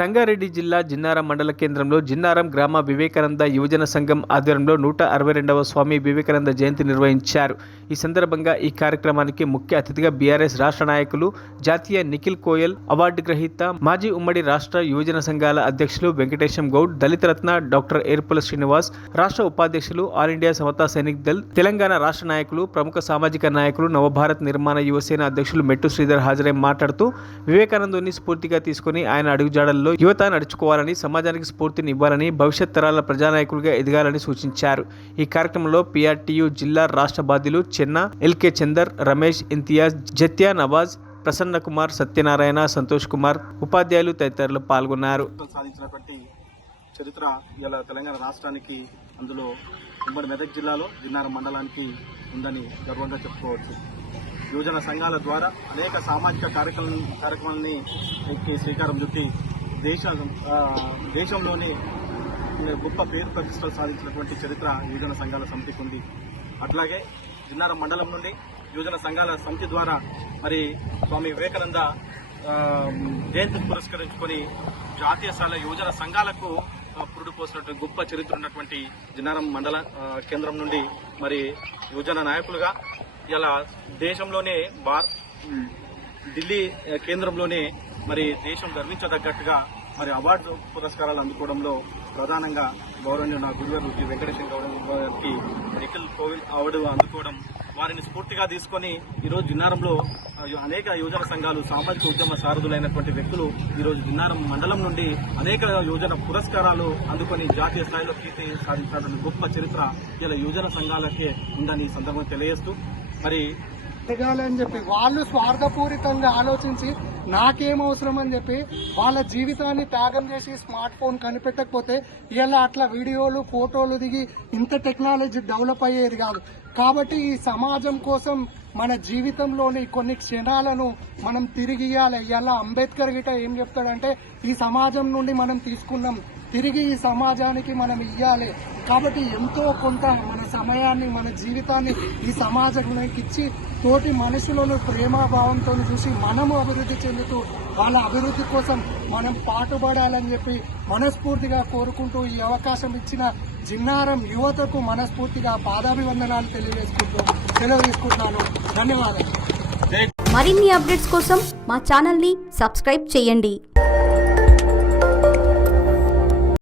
సంగారెడ్డి జిల్లా జిన్నారం మండల కేంద్రంలో జిన్నారం గ్రామ వివేకానంద యువజన సంఘం ఆధ్వర్యంలో 162వ స్వామి వివేకానంద జయంతి నిర్వహించారు. ఈ సందర్భంగా ఈ కార్యక్రమానికి ముఖ్య అతిథిగా బీఆర్ఎస్ రాష్ట్ర నాయకులు జాతీయ నిఖిల్ కోయల్, అవార్డు గ్రహీత మాజీ ఉమ్మడి రాష్ట్ర యువజన సంఘాల అధ్యక్షులు వెంకటేశం గౌడ్, దళిత రత్న డాక్టర్ ఏర్పుల శ్రీనివాస్, రాష్ట్ర ఉపాధ్యక్షులు ఆల్ ఇండియా సమతా సైనిక్ దళ్, తెలంగాణ రాష్ట్ర నాయకులు, ప్రముఖ సామాజిక నాయకులు, నవభారత్ నిర్మాణ యువసేన అధ్యక్షులు మెట్టు శ్రీధర్ హాజరై మాట్లాడుతూ వివేకానందుని స్ఫూర్తిగా తీసుకుని ఆయన అడుగుజాడల్లో యువత నడుచుకోవాలని, సమాజానికి స్ఫూర్తిని ఇవ్వాలని, భవిష్యత్ తరాల ప్రజానాయకులుగా ఎదగాలని సూచించారు. ఈ కార్యక్రమంలో పిఆర్టీయు జిల్లా రాష్ట్ర బాధ్యులు చెన్నా, ఎల్కే చందర్, రమేష్, ఇంతియాజ్, జత్యా నవాజ్, ప్రసన్న కుమార్, సత్యనారాయణ, సంతోష్ కుమార్, ఉపాధ్యాయులు తదితరులు పాల్గొన్నారు. సాధించినటువంటి చరిత్ర ఇలా తెలంగాణ రాష్ట్రానికి, అందులో ఉమ్మడి మెదక్ జిల్లాలో జిన్నారం మండలానికి ఉందని గర్వంగా చెప్పుకోవచ్చు. యువజన సంఘాల ద్వారా అనేక సామాజిక కార్యక్రమాలని శ్రీకారం చుట్టి దేశంలోనే గొప్ప పేరు ప్రతిష్టలు సాధించినటువంటి చరిత్ర యువజన సంఘాల సమితికి ఉంది. అట్లాగే జిన్నారం మండలం నుండి యువజన సంఘాల సమితి ద్వారా మరి స్వామి వివేకానంద జయంతిని పురస్కరించుకొని జాతీయ స్థాయిలో యువజన సంఘాలకు పురుడు పోసినటువంటి గొప్ప చరిత్ర ఉన్నటువంటి జిన్నారం మండల కేంద్రం నుండి మరి యువజన నాయకులుగా ఇలా దేశంలోనే ఢిల్లీ కేంద్రంలోనే మరి దేశం గర్వించదగ్గట్టుగా మరి అవార్డు పురస్కారాలు అందుకోవడంలో ప్రధానంగా గౌరవనీయ నా గురుగారు శ్రీ వెంకటేశం గౌడ్ గారికి నిఖిల్ కోవిల్ అవార్డు అందుకోవడం, వారిని స్ఫూర్తిగా తీసుకొని ఈరోజు జిన్నారంలో అనేక యువజన సంఘాలు, సామాజిక ఉద్యమ సారథులైనటువంటి వ్యక్తులు ఈరోజు జిన్నారం మండలం నుండి అనేక యువజన పురస్కారాలు అందుకొని జాతీయ స్థాయిలో కీర్తి సాధించినటువంటి గొప్ప చరిత్ర ఇలా యువజన సంఘాలకే ఉందని ఈ సందర్భంగా తెలియజేస్తూ మరి ఎదగాలని చెప్పి వాళ్ళు స్వార్థపూరితంగా ఆలోచించి నాకేం అవసరం అని చెప్పి వాళ్ళ జీవితాన్ని త్యాగం చేసి స్మార్ట్ ఫోన్ కనిపెట్టకపోతే ఇలా అట్లా వీడియోలు, ఫోటోలు దిగి ఇంత టెక్నాలజీ డెవలప్ అయ్యేది కాదు. కాబట్టి ఈ సమాజం కోసం మన జీవితంలోని కొన్ని క్షణాలను మనం తిరిగి ఇవ్వాలి. ఇలా అంబేద్కర్ గిట ఏం చెప్తాడంటే, ఈ సమాజం నుండి మనం తీసుకున్నాం, తిరిగి ఈ సమాజానికి మనం ఇవ్వాలి. కాబట్టి ఎంతో కొంత మన సమయాన్ని, మన జీవితాన్ని ఈ సమాజానికి ఇచ్చి తోటి మనుషులను ప్రేమాభావంతో చూసి మనము అభివృద్ధి చెందుతూ వాళ్ళ అభివృద్ధి కోసం మనం పాటుపడాలని చెప్పి మనస్ఫూర్తిగా కోరుకుంటూ ఈ అవకాశం ఇచ్చిన జిన్నారం యువతకు మనస్ఫూర్తిగా పాదాభివందనాలు తెలియజేసుకుంటూ సెలవు తీసుకుంటున్నాను. ధన్యవాదాలు. మరిన్ని అప్డేట్స్ కోసం మా ఛానల్ ని సబ్స్క్రైబ్ చేయండి.